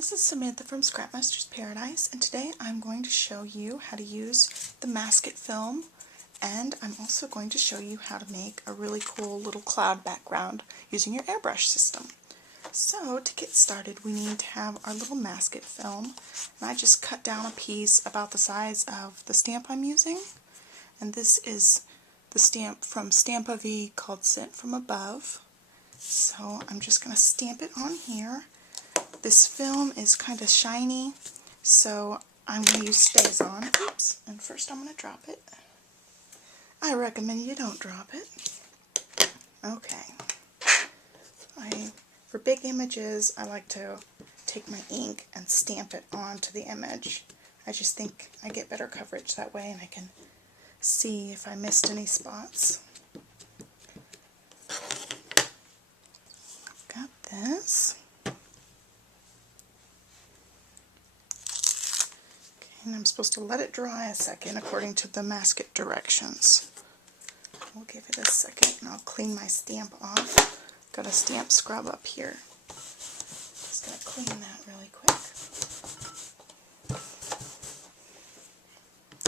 This is Samantha from Scrapmaster's Paradise, and today I'm going to show you how to use the masket film, and I'm also going to show you how to make a really cool little cloud background using your airbrush system. So to get started, we need to have our little masket film, and I just cut down a piece about the size of the stamp I'm using, and this is the stamp from Stamp-A-Vie called Sent from Above. So I'm just going to stamp it on here. This film is kind of shiny, so I'm going to use StazOn. Oops, and first I'm going to drop it. I recommend you don't drop it. Okay. For big images, I like to take my ink and stamp it onto the image. I just think I get better coverage that way, and I can see if I missed any spots. I've got this. And I'm supposed to let it dry a second according to the masket directions. We'll give it a second and I'll clean my stamp off. Got a stamp scrub up here. Just going to clean that really quick.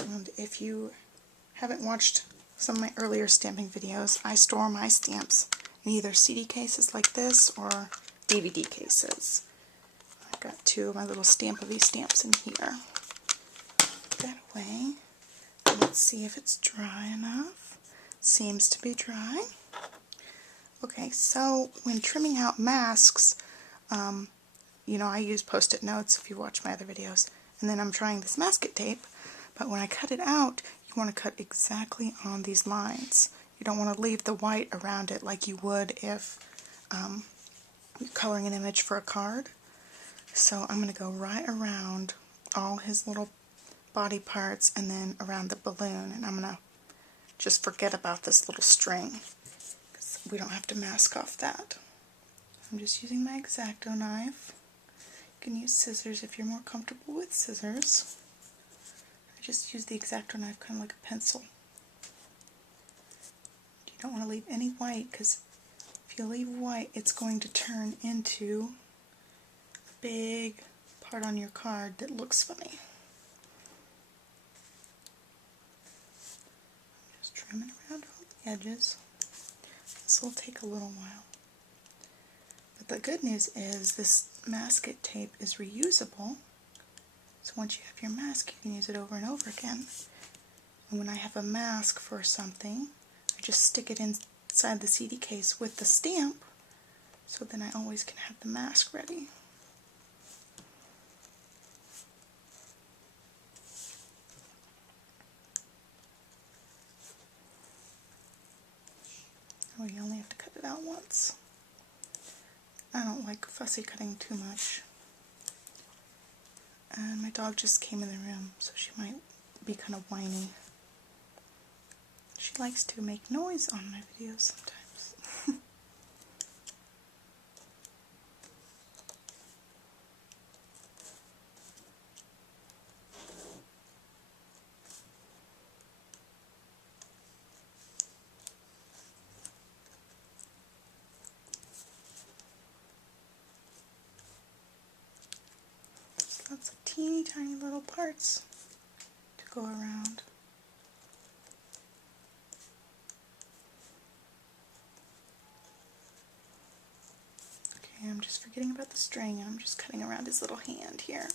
And if you haven't watched some of my earlier stamping videos, I store my stamps in either CD cases like this or DVD cases. I've got two of my little Stamp-A-Vie stamps in here. That away. Let's see if it's dry enough. Seems to be dry. Okay, so when trimming out masks, you know, I use Post-it notes if you watch my other videos, and then I'm trying this masket tape, but when I cut it out, you want to cut exactly on these lines. You don't want to leave the white around it like you would if you're coloring an image for a card. So I'm going to go right around all his little body parts and then around the balloon, and I'm going to just forget about this little string because we don't have to mask off that. I'm just using my X-Acto knife. You can use scissors if you're more comfortable with scissors. I just use the X-Acto knife kind of like a pencil. You don't want to leave any white, because if you leave white it's going to turn into a big part on your card that looks funny. Trimming around all the edges. This will take a little while. But the good news is this masket tape is reusable. So once you have your mask, you can use it over and over again. And when I have a mask for something, I just stick it inside the CD case with the stamp, so then I always can have the mask ready. Oh, you only have to cut it out once. I don't like fussy cutting too much. And my dog just came in the room, so she might be kind of whiny. She likes to make noise on my videos sometimes. Lots of teeny tiny little parts to go around. Okay, I'm just forgetting about the string, and I'm just cutting around his little hand here.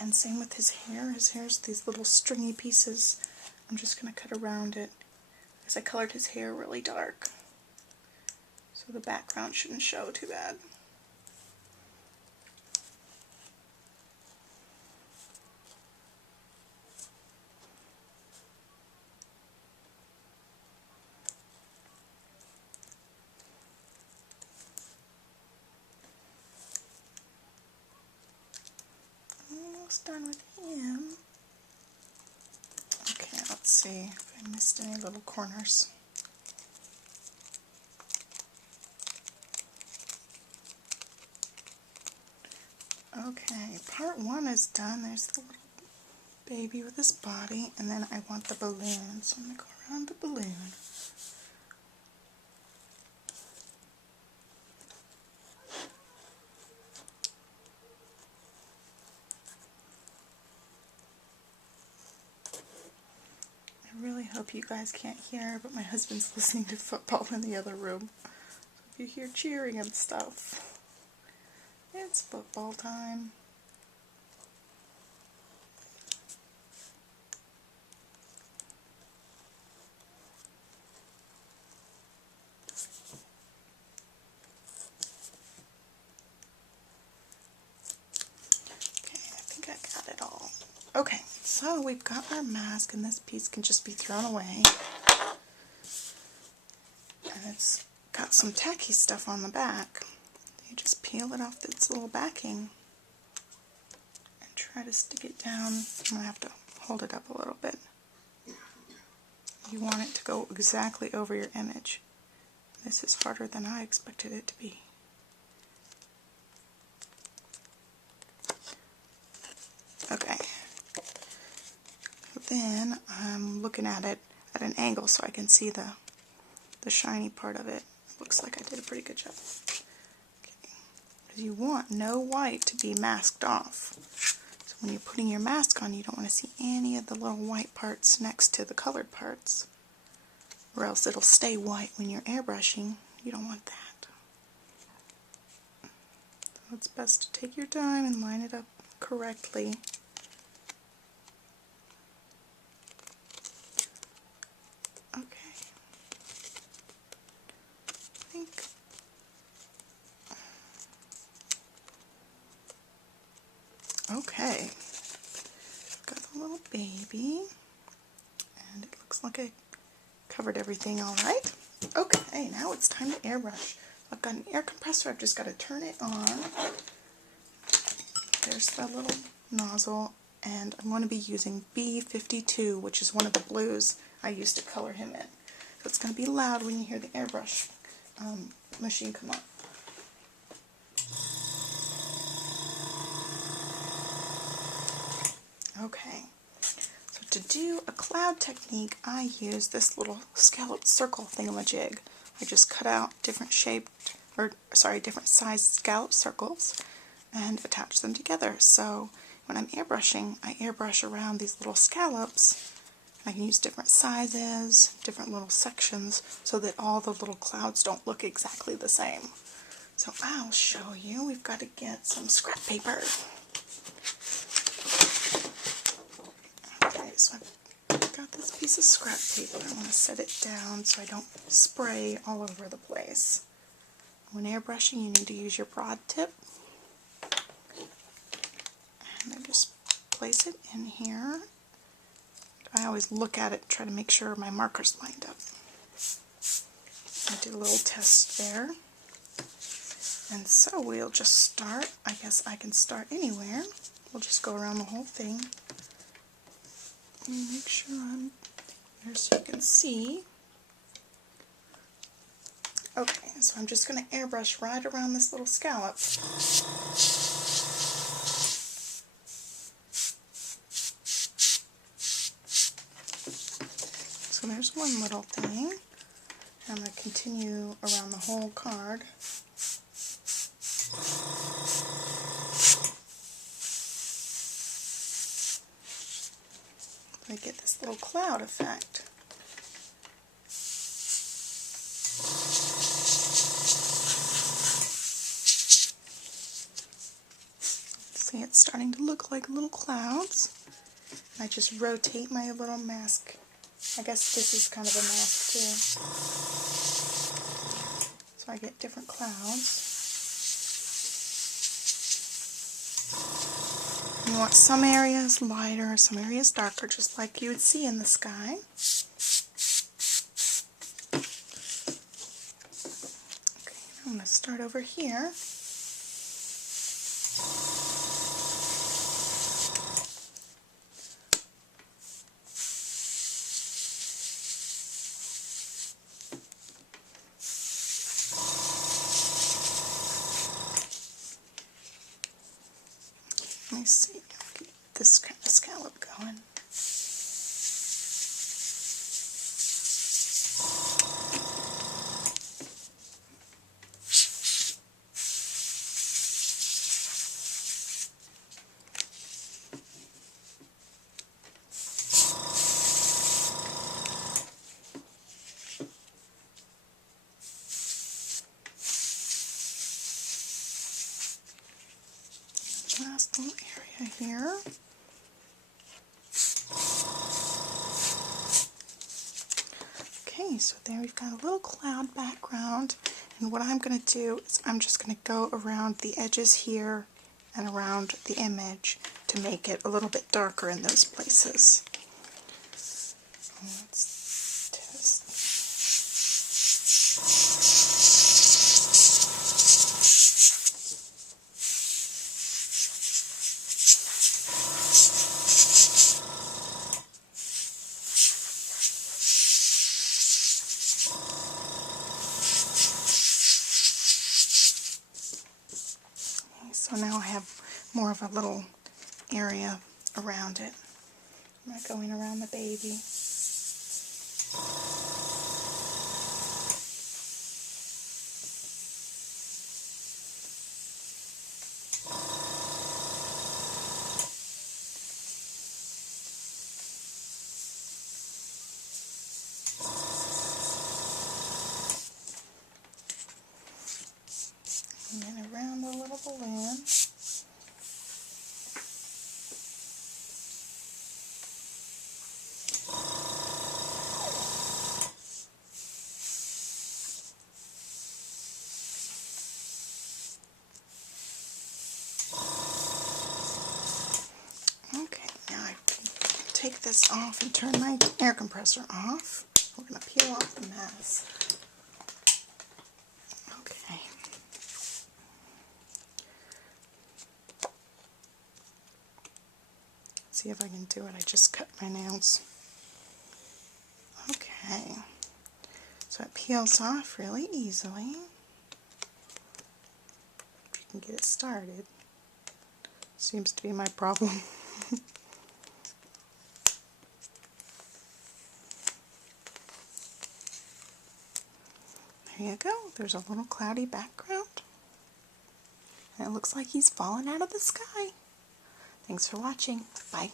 And same with his hair. His hair's these little stringy pieces. I'm just going to cut around it, because I colored his hair really dark, so the background shouldn't show too bad. Almost done with him. Okay, let's see if I missed any little corners. Okay, part one is done. There's the little baby with his body, and then I want the balloon, so I'm going to go around the balloon. I really hope you guys can't hear, but my husband's listening to football in the other room. So if you hear cheering and stuff, it's football time. Okay, so we've got our mask, and this piece can just be thrown away. And it's got some tacky stuff on the back. You just peel it off its little backing and try to stick it down. I'm going to have to hold it up a little bit. You want it to go exactly over your image. This is harder than I expected it to be. Okay. Then I'm looking at it at an angle so I can see the shiny part of it. Looks like I did a pretty good job. Okay. Because you want no white to be masked off. So when you're putting your mask on, you don't want to see any of the little white parts next to the colored parts, or else it'll stay white when you're airbrushing. You don't want that. So it's best to take your time and line it up correctly. Okay, got the little baby, and it looks like I covered everything all right. Okay, now it's time to airbrush. I've got an air compressor, I've just got to turn it on. There's the little nozzle, and I'm going to be using B52, which is one of the blues I used to color him in. So it's going to be loud when you hear the airbrush machine come up. Okay, so to do a cloud technique, I use this little scalloped circle thingamajig. I just cut out different different sized scalloped circles and attach them together. So when I'm airbrushing, I airbrush around these little scallops. I can use different sizes, different little sections, so that all the little clouds don't look exactly the same. So I'll show you. We've got to get some scrap paper. So I've got this piece of scrap paper. I'm going to set it down so I don't spray all over the place. When airbrushing, you need to use your broad tip. And I just place it in here. I always look at it and try to make sure my marker's lined up. I did a little test there. And so we'll just start. I guess I can start anywhere. We'll just go around the whole thing. Make sure I'm there so you can see. Okay, so I'm just going to airbrush right around this little scallop. So there's one little thing. I'm going to continue around the whole card. I get this little cloud effect. See, it's starting to look like little clouds. I just rotate my little mask. I guess this is kind of a mask too. So I get different clouds. You want some areas lighter, some areas darker, just like you would see in the sky. Okay, I'm going to start over here. Let me see. this kind of scallop going. Last little area here. Okay, so there we've got a little cloud background, and what I'm going to do is I'm just going to go around the edges here and around the image to make it a little bit darker in those places. Let's test. So now I have more of a little area around it. I'm not going around the baby. And then around the little balloon. Okay, now I can take this off and turn my air compressor off. We're going to peel off the mask. Okay. See if I can do it. I just cut my nails. Okay. So it peels off really easily. If you can get it started. Seems to be my problem. There you go. There's a little cloudy background. And it looks like he's fallen out of the sky. Thanks for watching. Bye.